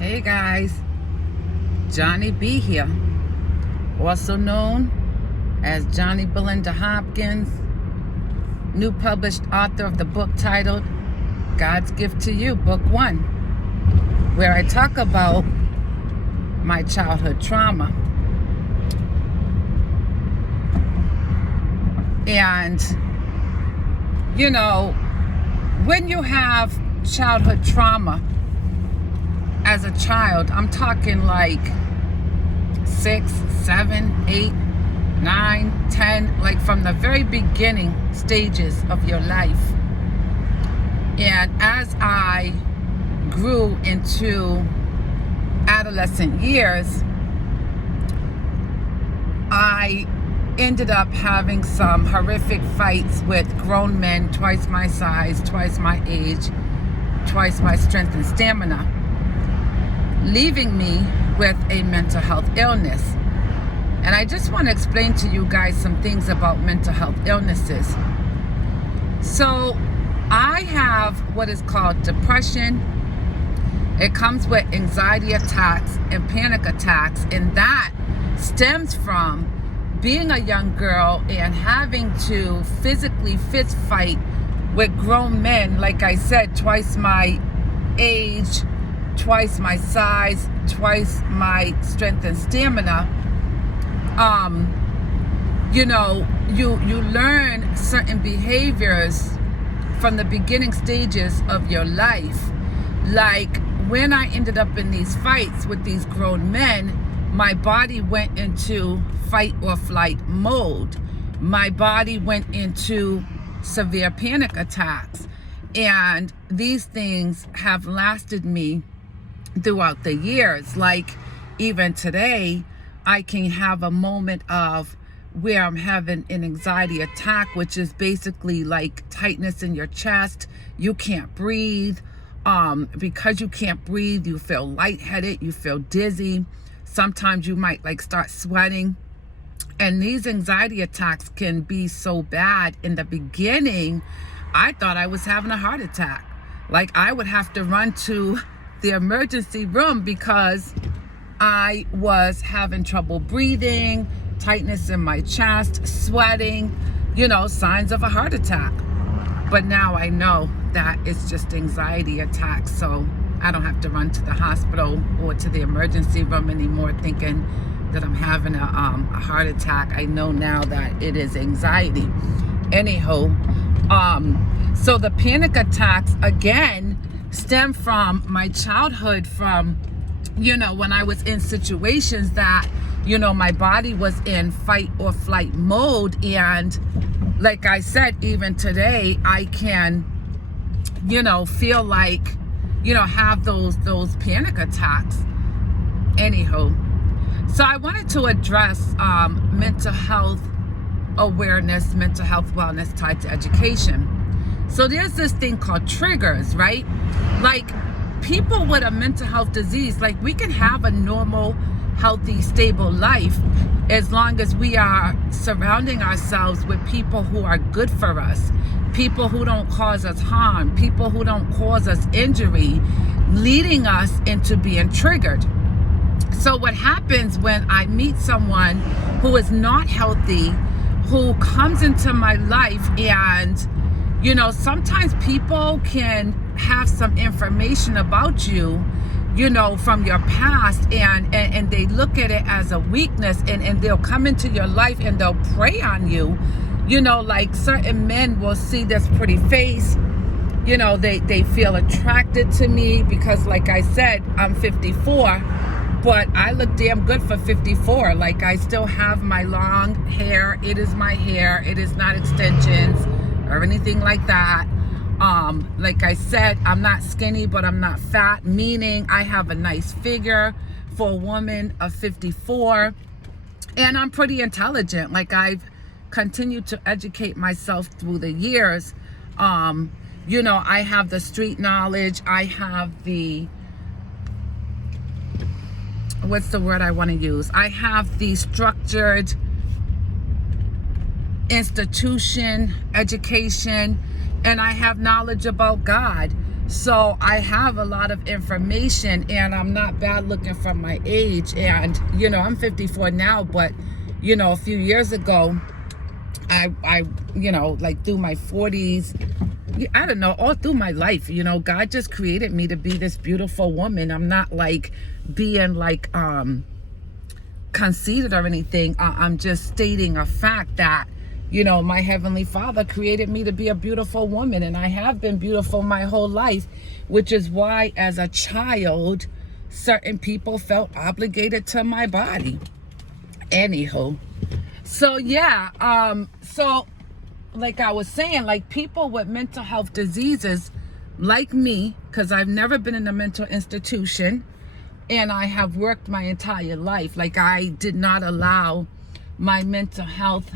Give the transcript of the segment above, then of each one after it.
Hey guys, Jonniebee here, also known as Johnny Belinda Hopkins, new published author of the book titled God's Gift to You, Book 1, where I talk about my childhood trauma. And, when you have childhood trauma, as a child, I'm talking like 6, 7, 8, 9, 10, like from the very beginning stages of your life. And as I grew into adolescent years, I ended up having some horrific fights with grown men, twice my size, twice my age, twice my strength and stamina, leaving me with a mental health illness. And I just want to explain to you guys some things about mental health illnesses. So I have what is called depression. It comes with anxiety attacks and panic attacks, and that stems from being a young girl and having to physically fist fight with grown men, like I said, twice my age, twice my size, twice my strength and stamina. You learn certain behaviors from the beginning stages of your life. Like when I ended up in these fights with these grown men, my body went into fight or flight mode. My body went into severe panic attacks. And these things have lasted me throughout the years. Like even today, I can have a moment of where I'm having an anxiety attack, which is basically like tightness in your chest. You can't breathe. Because you can't breathe, you feel lightheaded, you feel dizzy. Sometimes you might start sweating. And these anxiety attacks can be so bad. In the beginning, I thought I was having a heart attack. Like I would have to run to the emergency room because I was having trouble breathing, tightness in my chest, sweating, signs of a heart attack. But now I know that it's just anxiety attacks, so I don't have to run to the hospital or to the emergency room anymore thinking that I'm having a heart attack. I know now that it is anxiety. Anyhow, so the panic attacks, again, stem from my childhood, from, when I was in situations that, my body was in fight or flight mode. And like I said, even today, I can, feel like, have those panic attacks. Anyhow, so I wanted to address mental health awareness, mental health wellness tied to education. So there's this thing called triggers, right? Like people with a mental health disease, like we can have a normal, healthy, stable life as long as we are surrounding ourselves with people who are good for us, people who don't cause us harm, people who don't cause us injury, leading us into being triggered. So what happens when I meet someone who is not healthy, who comes into my life, and sometimes people can have some information about you, from your past, and they look at it as a weakness, and they'll come into your life and they'll prey on you. Like certain men will see this pretty face, they feel attracted to me because, like I said, I'm 54, but I look damn good for 54. Like I still have my long hair. It is my hair. It is not extensions or anything like that. Like I said, I'm not skinny, but I'm not fat, meaning I have a nice figure for a woman of 54. And I'm pretty intelligent. Like I've continued to educate myself through the years. I have the street knowledge. I have the, what's the word I want to use? I have the structured institution, education, and I have knowledge about God. So I have a lot of information, and I'm not bad looking from my age. And, I'm 54 now, but, a few years ago, I like through my 40s, I don't know, all through my life, God just created me to be this beautiful woman. I'm not like being like conceited or anything. I'm just stating a fact that, my Heavenly Father created me to be a beautiful woman, and I have been beautiful my whole life, which is why as a child, certain people felt obligated to my body. Anywho. So yeah, so like I was saying, like people with mental health diseases like me, because I've never been in a mental institution and I have worked my entire life. Like I did not allow my mental health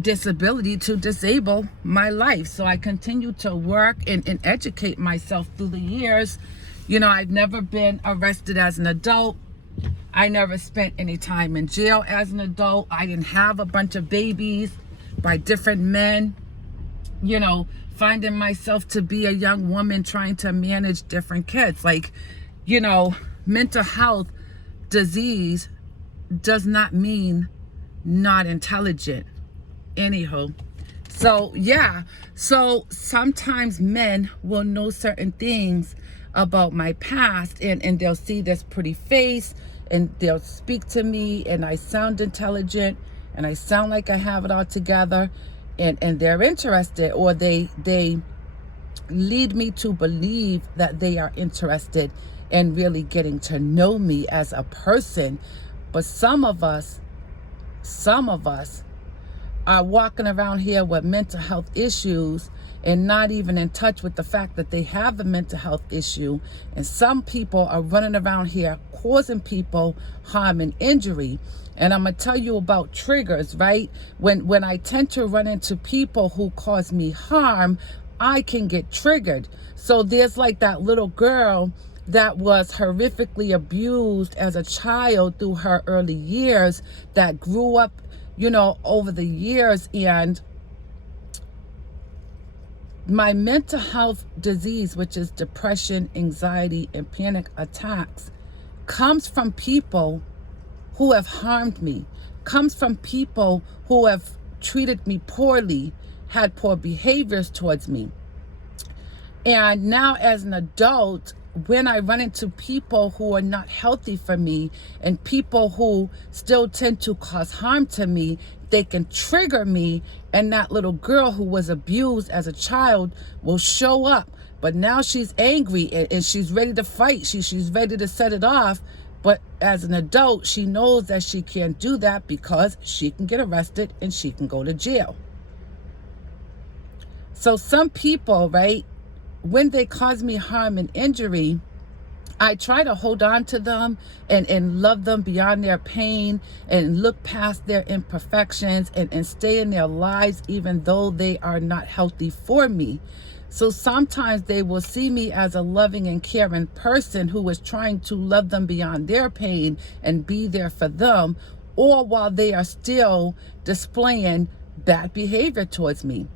disability to disable my life. So I continue to work and educate myself through the years. I've never been arrested as an adult. I never spent any time in jail as an adult. I didn't have a bunch of babies by different men, finding myself to be a young woman trying to manage different kids. Like, mental health disease does not mean not intelligent. Anywho, so yeah, so sometimes men will know certain things about my past, and they'll see this pretty face and they'll speak to me, and I sound intelligent and I sound like I have it all together, and they're interested, or they lead me to believe that they are interested in really getting to know me as a person. But some of us are walking around here with mental health issues and not even in touch with the fact that they have a mental health issue. And some people are running around here causing people harm and injury. And I'm going to tell you about triggers, right? When I tend to run into people who cause me harm, I can get triggered. So there's like that little girl that was horrifically abused as a child through her early years, that grew up, over the years. And my mental health disease, which is depression, anxiety, and panic attacks, comes from people who have harmed me, comes from people who have treated me poorly, had poor behaviors towards me. And now as an adult, when I run into people who are not healthy for me and people who still tend to cause harm to me, they can trigger me, and that little girl who was abused as a child will show up. But now she's angry and she's ready to fight. She's ready to set it off. But as an adult, she knows that she can't do that because she can get arrested and she can go to jail. So some people, right, when they cause me harm and injury, I try to hold on to them and love them beyond their pain and look past their imperfections and stay in their lives even though they are not healthy for me. So sometimes they will see me as a loving and caring person who is trying to love them beyond their pain and be there for them, or while they are still displaying bad behavior towards me.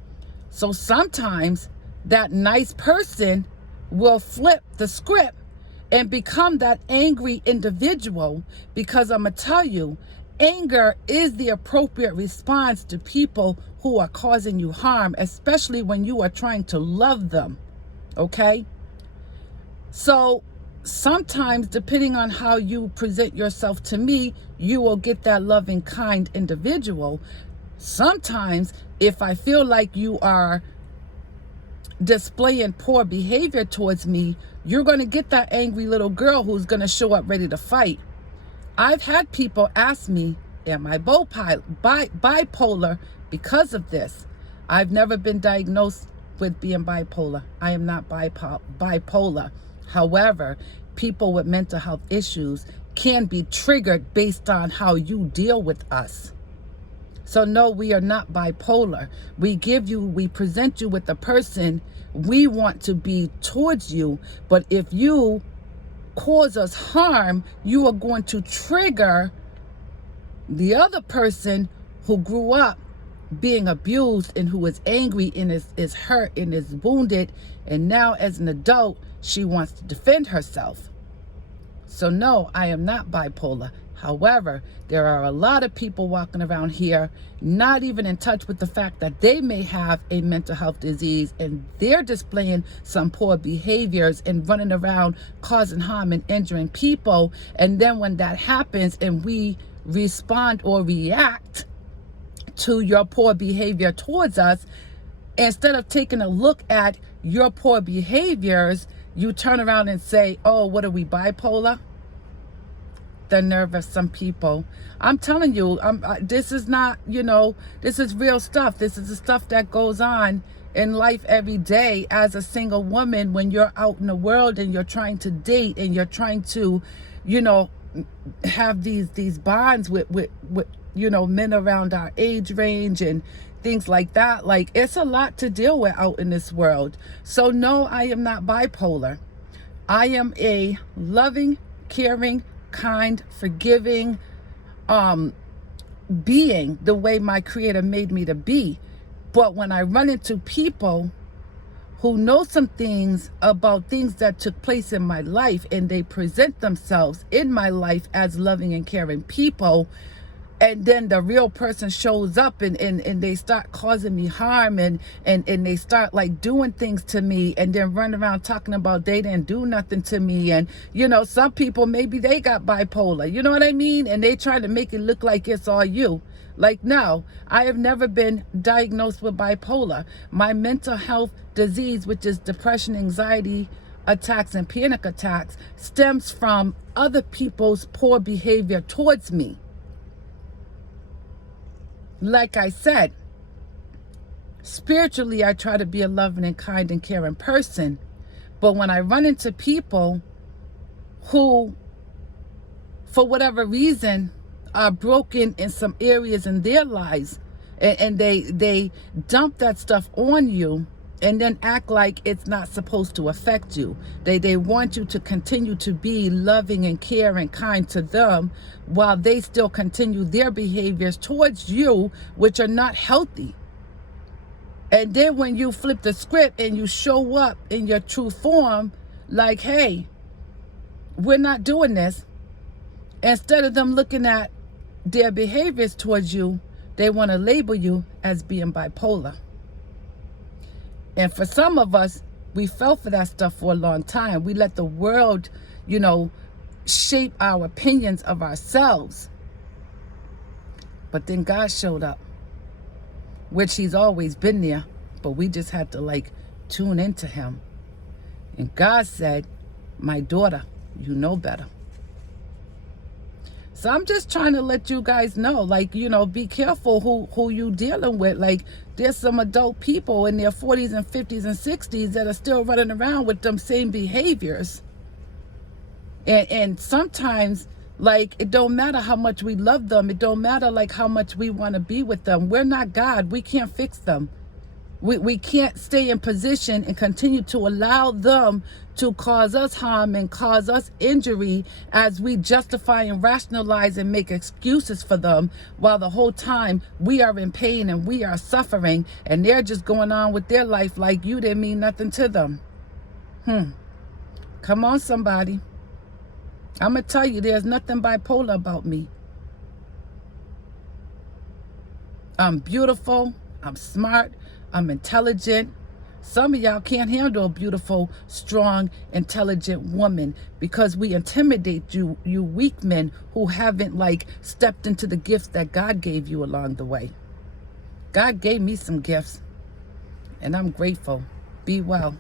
So sometimes that nice person will flip the script and become that angry individual, because I'm going to tell you, anger is the appropriate response to people who are causing you harm, especially when you are trying to love them, okay? So sometimes, depending on how you present yourself to me, you will get that loving, kind individual. Sometimes, if I feel like you are displaying poor behavior towards me, you're going to get that angry little girl who's going to show up ready to fight. I've had people ask me, am I bipolar because of this? I've never been diagnosed with being bipolar. I am not bipolar. However, people with mental health issues can be triggered based on how you deal with us. So no, we are not bipolar. We present you with the person we want to be towards you. But if you cause us harm, you are going to trigger the other person who grew up being abused and who is angry and is hurt and is wounded. And now as an adult, she wants to defend herself. So no, I am not bipolar. However, there are a lot of people walking around here not even in touch with the fact that they may have a mental health disease, and they're displaying some poor behaviors and running around causing harm and injuring people. And then when that happens and we respond or react to your poor behavior towards us, instead of taking a look at your poor behaviors, you turn around and say, oh, what are we, bipolar? The nerve of some people. I'm telling you, this is not, this is real stuff. This is the stuff that goes on in life every day as a single woman when you're out in the world and you're trying to date and you're trying to, have these bonds with men around our age range and things like that. Like, it's a lot to deal with out in this world. So no, I am not bipolar. I am a loving, caring, kind, forgiving being, the way my Creator made me to be. But when I run into people who know some things about things that took place in my life, and they present themselves in my life as loving and caring people, and then the real person shows up and they start causing me harm and they start like doing things to me, and then run around talking about they didn't do nothing to me. And some people, maybe they got bipolar, you know what I mean? And they try to make it look like it's all you. Like, no, I have never been diagnosed with bipolar. My mental health disease, which is depression, anxiety attacks, and panic attacks, stems from other people's poor behavior towards me. Like I said, spiritually, I try to be a loving and kind and caring person. But when I run into people who, for whatever reason, are broken in some areas in their lives, and they dump that stuff on you and then act like it's not supposed to affect you. They want you to continue to be loving and caring, kind to them, while they still continue their behaviors towards you, which are not healthy. And then when you flip the script and you show up in your true form, like, hey, we're not doing this, instead of them looking at their behaviors towards you, they want to label you as being bipolar. And for some of us, we fell for that stuff for a long time. We let the world, shape our opinions of ourselves. But then God showed up, which he's always been there, but we just had to tune into him. And God said, my daughter, you know better. So I'm just trying to let you guys know, be careful who you dealing with. There's some adult people in their 40s and 50s and 60s that are still running around with them same behaviors. And sometimes, it don't matter how much we love them. It don't matter, how much we want to be with them. We're not God. We can't fix them. We can't stay in position and continue to allow them to cause us harm and cause us injury as we justify and rationalize and make excuses for them, while the whole time we are in pain and we are suffering, and they're just going on with their life like you didn't mean nothing to them. Come on, somebody. I'm going to tell you, there's nothing bipolar about me. I'm beautiful. I'm smart. I'm intelligent. Some of y'all can't handle a beautiful, strong, intelligent woman because we intimidate you weak men who haven't stepped into the gifts that God gave you along the way. God gave me some gifts, and I'm grateful. Be well.